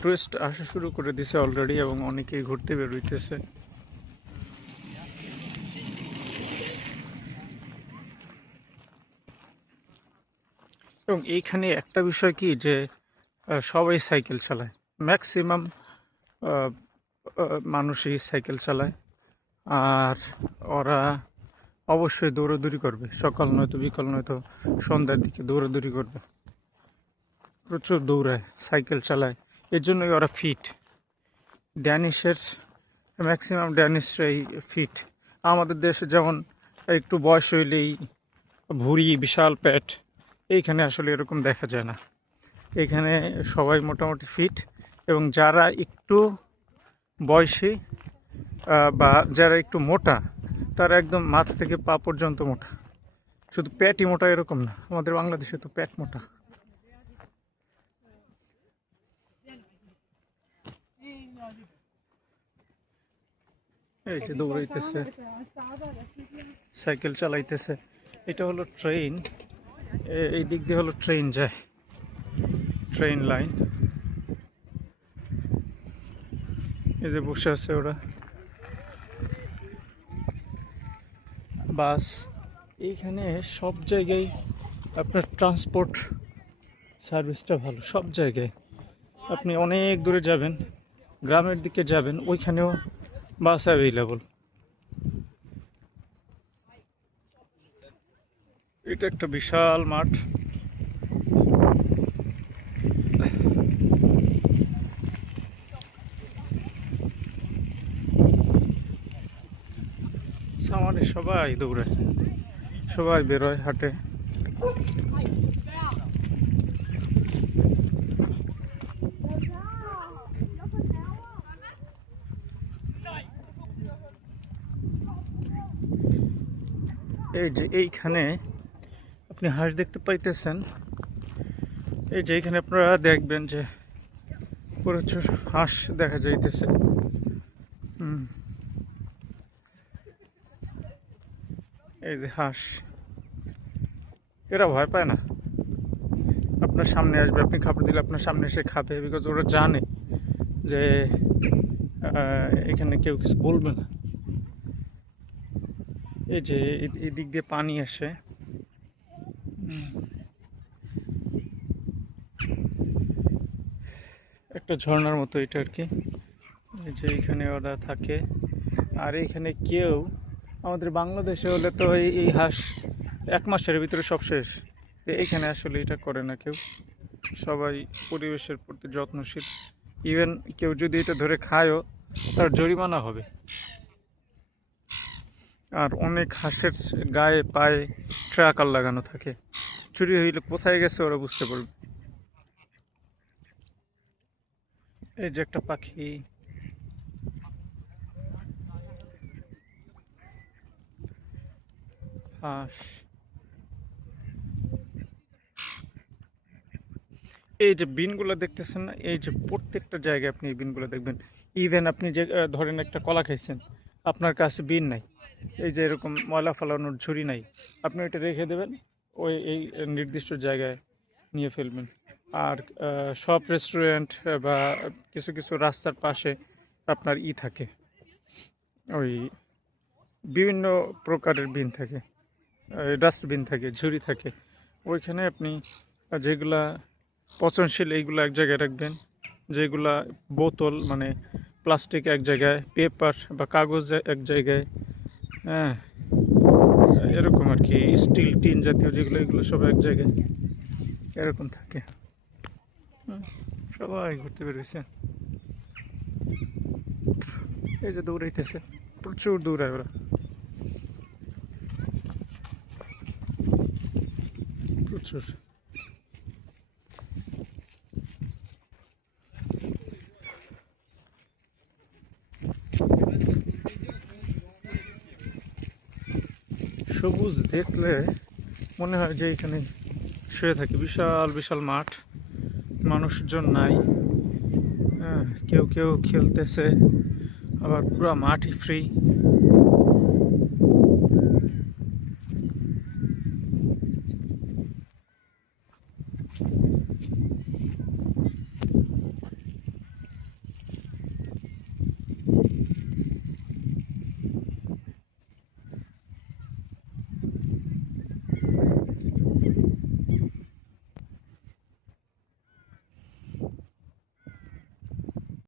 Tourist আসা শুরু করে দিছে অলরেডি এবং অনেকেই ঘুরতে বের হইতেছে। এবং এইখানে একটা বিষয় কি যে সবাই সাইকেল চালায়, ম্যাক্সিমাম মানুষই সাইকেল চালায়। আর ওরা অবশ্যই দৌড়াদৌড়ি করবে, সকাল নয়তো বিকাল নয়তো সন্ধ্যার দিকে দৌড়াদৌড়ি করবে, প্রচুর দৌড়ায়, সাইকেল চালায়, এর জন্যই ওরা ফিট। ড্যানিশের ম্যাক্সিমাম ড্যানিশরাই ফিট। আমাদের দেশে যেমন একটু বয়স হইলেই ভুঁড়ি, বিশাল পেট, এইখানে আসলে এরকম দেখা যায় না। এখানে সবাই মোটামুটি ফিট, এবং যারা একটু বয়সী বা যারা একটু মোটা, তারা একদম মাথা থেকে পা পর্যন্ত মোটা। শুধু পেটই মোটা এরকম না, আমাদের বাংলাদেশে তো পেট মোটা। এই যে দৌড়াইতেছে, সাইকেল চালাইতেছে। এটা হলো ট্রেন, এই দিক দিয়ে হলো ট্রেন যায়, ট্রেন লাইন। এই যে বসে আছে ওরা। বাস, এইখানে সব জায়গায় আপনার ট্রান্সপোর্ট সার্ভিসটা ভালো। সব জায়গায় আপনি অনেক দূরে যাবেন, গ্রামের দিকে যাবেন, ওইখানেও বাস অ্যাভেলেবল। এটা একটা বিশাল মাঠ। সামারে সবাই দৌড়ায়, সবাই বেরোয়, হাঁটে। এই যে এইখানে আপনি হাঁস দেখতে পাইতেছেন। এই যে এইখানে আপনারা দেখবেন যে প্রচুর হাঁস দেখা যাইতেছে। এই যে হাঁস, এরা ভয় পায় না, আপনার সামনে আসবে, আপনি খাবার দিলে আপনার সামনে এসে খাবে, বিকজ ওরা জানে যে এখানে কেউ কিছু বলবে না। এই যে এই দিক দিয়ে পানি আসে, একটা ঝর্ণার মতো এটা আর কি। এই যে এইখানে ওরা থাকে। আর এইখানে কেউ, আমাদের বাংলাদেশে হলে তো এই হাঁস 1 মাসের ভিতরে সব শেষ। এইখানে আসলে এটা করে না কেউ, সবাই পরিবেশের প্রতি যত্নশীল। ইভেন কেউ যদি এটা ধরে খায়ও, তার জরিমানা হবে। আর অনেক হাঁসের গায়ে পায়ে ট্র্যাকার লাগানো থাকে, চুরি হইলে কোথায় গেছে ওরা বুঝতে পারবে। এই যে একটা পাখি, হাঁস। এই যে বিনগুলো দেখতেছেন না, এই যে প্রত্যেকটা জায়গায় আপনি এই বিনগুলো দেখবেন। ইভেন আপনি যে ধরেন একটা কলা খাইছেন, আপনার কাছে বিন নাই, এই যে এরকম ময়লা ফালানোর ঝুড়ি নাই, আপনি এটা রেখে দেবেন, ওই এই নির্দিষ্ট জায়গায় নিয়ে ফেলবেন। আর সব রেস্টুরেন্ট বা কিছু কিছু রাস্তার পাশে আপনার থাকে, ওই বিভিন্ন প্রকারের বিন থাকে, ডাস্টবিন থাকে, ঝুড়ি থাকে। ওইখানে আপনি যেগুলা পচনশীল এইগুলো এক জায়গায় রাখবেন, যেগুলা বোতল মানে প্লাস্টিক এক জায়গায়, পেপার বা কাগজ এক জায়গায়, হ্যাঁ, এরকম আর কি, স্টিল টিন জাতীয় যেগুলো, এগুলো সব এক জায়গায় এরকম থাকে। সবাই ঘুরতে বেরোইছে। এই যে দৌড়াইতেছে, প্রচুর দৌড়ায় ওরা, প্রচুর। সবুজ দেখলে মনে হয় যে এখানে শুয়ে থাকি। বিশাল বিশাল মাঠ, মানুষজন নাই, কেউ কেউ খেলতেছে, আবার পুরো মাঠই ফ্রি।